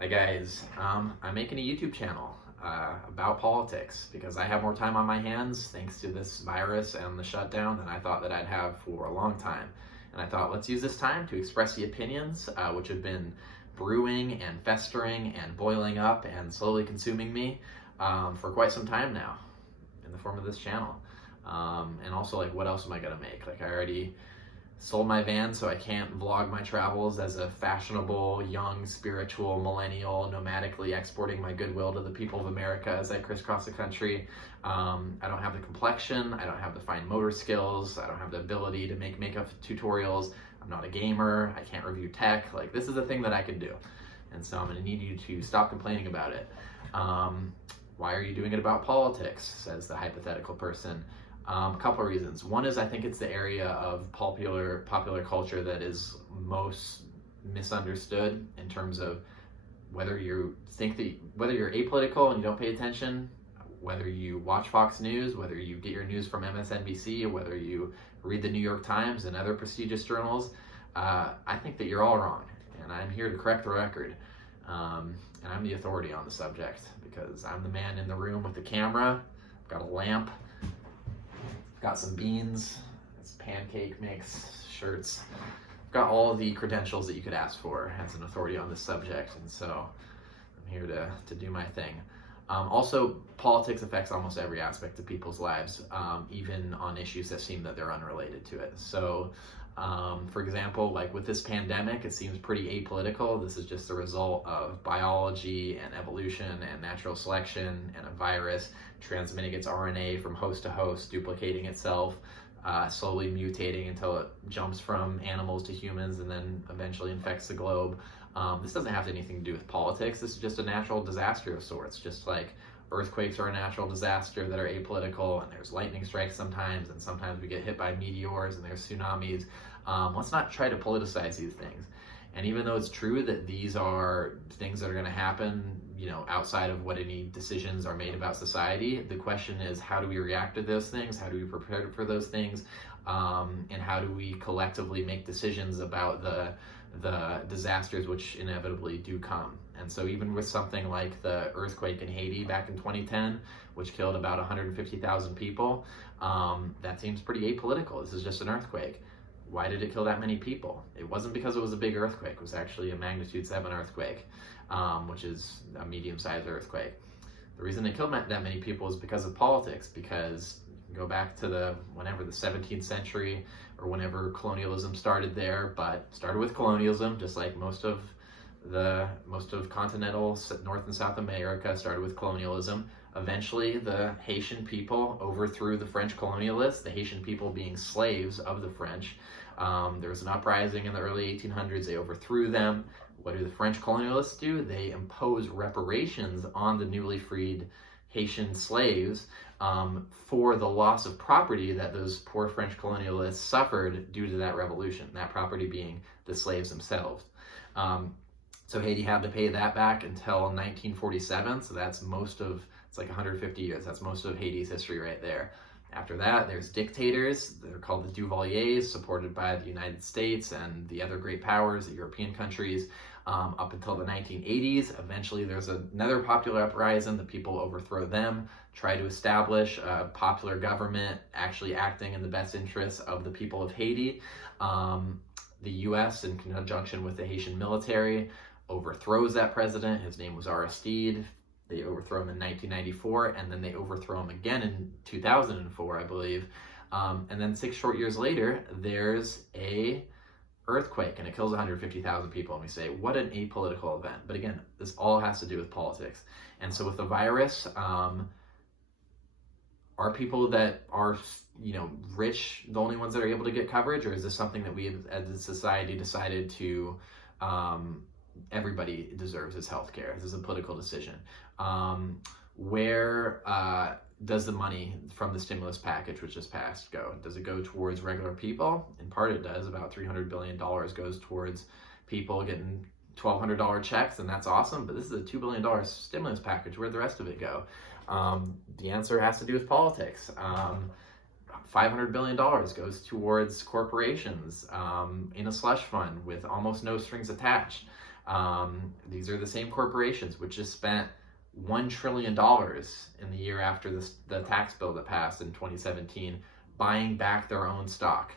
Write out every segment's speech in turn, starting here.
Hi guys, I'm making a YouTube channel about politics because I have more time on my hands thanks to this virus and the shutdown than I thought that I'd have for a long time. And I thought, let's use this time to express the opinions which have been brewing and festering and boiling up and slowly consuming me for quite some time now in the form of this channel. And also, like, what else am I gonna make? Like, I already sold my van, so I can't vlog my travels as a fashionable, young, spiritual, millennial, nomadically exporting my goodwill to the people of America as I crisscross the country. I don't have the complexion, I don't have the fine motor skills, I don't have the ability to make makeup tutorials, I'm not a gamer, I can't review tech. Like, this is a thing that I can do. And so I'm gonna need you to stop complaining about it. Why are you doing it about politics, says the hypothetical person. A couple of reasons. One is I think it's the area of popular culture that is most misunderstood in terms of whether you're apolitical and you don't pay attention, whether you watch Fox News, whether you get your news from MSNBC, or whether you read the New York Times and other prestigious journals. I think that you're all wrong, and I'm here to correct the record. And I'm the authority on the subject because I'm the man in the room with the camera. I've got a lamp. Got some beans, it's pancake mix, shirts. I've got all the credentials that you could ask for as an authority on this subject, and so I'm here to do my thing. Also, politics affects almost every aspect of people's lives, even on issues that seem that they're unrelated to it. So, for example, like with this pandemic, it seems pretty apolitical. This is just a result of biology and evolution and natural selection and a virus transmitting its RNA from host to host, duplicating itself, slowly mutating until it jumps from animals to humans and then eventually infects the globe. This doesn't have anything to do with politics. This is just a natural disaster of sorts, just like earthquakes are a natural disaster that are apolitical, and there's lightning strikes sometimes, and sometimes we get hit by meteors and there's tsunamis. Let's not try to politicize these things. And even though it's true that these are things that are going to happen, outside of what any decisions are made about society, the question is, how do we react to those things? How do we prepare for those things? And how do we collectively make decisions about the disasters which inevitably do come? And so even with something like the earthquake in Haiti back in 2010, which killed about 150,000 people, that seems pretty apolitical. This is just an earthquake. Why did it kill that many people? It wasn't because it was a big earthquake. It was actually a magnitude 7 earthquake, which is a medium-sized earthquake. The reason it killed that many people is because of politics, because you can go back to whenever the 17th century or whenever colonialism started there, but started with colonialism, just like most of continental North and South America started with colonialism. Eventually, the Haitian people overthrew the French colonialists, the Haitian people being slaves of the French. There was an uprising in the early 1800s. They overthrew them. What do the French colonialists do? They impose reparations on the newly freed Haitian slaves for the loss of property that those poor French colonialists suffered due to that revolution, that property being the slaves themselves. So Haiti had to pay that back until 1947, so it's like 150 years. That's most of Haiti's history right there. After that, there's dictators. They're called the Duvaliers, supported by the United States and the other great powers, the European countries, up until the 1980s. Eventually, there's another popular uprising. The people overthrow them, try to establish a popular government actually acting in the best interests of the people of Haiti. The U.S., in conjunction with the Haitian military, overthrows that president. His name was Aristide. They overthrow him in 1994, and then they overthrow him again in 2004, I believe. And then 6 short years later, there's a earthquake, and it kills 150,000 people. And we say, what an apolitical event. But again, this all has to do with politics. And so with the virus, are people that are, rich the only ones that are able to get coverage, or is this something that we as a society decided to everybody deserves his health care? This is a political decision. Where does the money from the stimulus package which just passed go? Does it go towards regular people? In part it does. About $300 billion goes towards people getting $1,200 checks, and that's awesome, but this is a $2 billion stimulus package. Where'd the rest of it go? The answer has to do with politics. $500 billion goes towards corporations in a slush fund with almost no strings attached. These are the same corporations which just spent $1 trillion in the year after the tax bill that passed in 2017 buying back their own stock.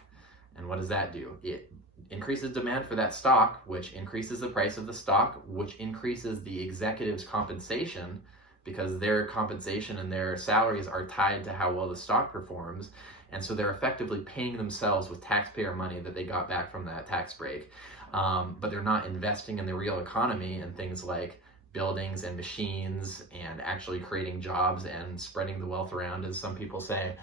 And what does that do? It increases demand for that stock, which increases the price of the stock, which increases the executives' compensation, because their compensation and their salaries are tied to how well the stock performs. And so they're effectively paying themselves with taxpayer money that they got back from that tax break. But they're not investing in the real economy and things like buildings and machines and actually creating jobs and spreading the wealth around, as some people say.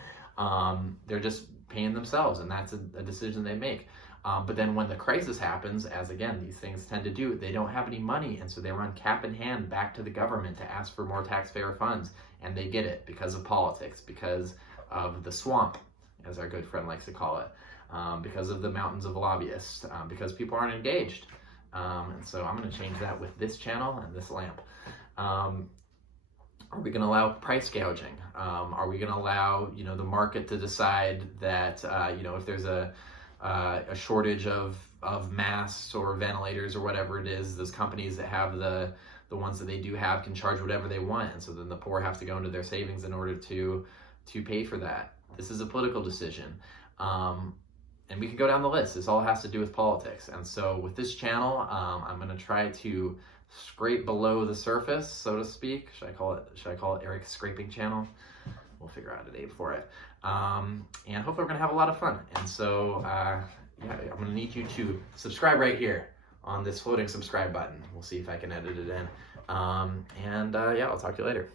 They're just paying themselves, and that's a decision they make. But then when the crisis happens, as again, these things tend to do, they don't have any money, and so they run cap in hand back to the government to ask for more taxpayer funds, and they get it because of politics, because of the swamp, as our good friend likes to call it, because of the mountains of lobbyists, because people aren't engaged. And so I'm going to change that with this channel and this lamp. Are we going to allow price gouging? Are we going to allow, the market to decide that, if there's a shortage of masks or ventilators or whatever it is, those companies that have the ones that they do have can charge whatever they want, and so then the poor have to go into their savings in order to pay for that. This is a political decision. And we can go down the list. This all has to do with politics. And so with this channel, I'm going to try to scrape below the surface, so to speak. Should I call it Eric's Scraping Channel? We'll figure out a name for it. And hopefully we're going to have a lot of fun. And so, I'm going to need you to subscribe right here on this floating subscribe button. We'll see if I can edit it in. I'll talk to you later.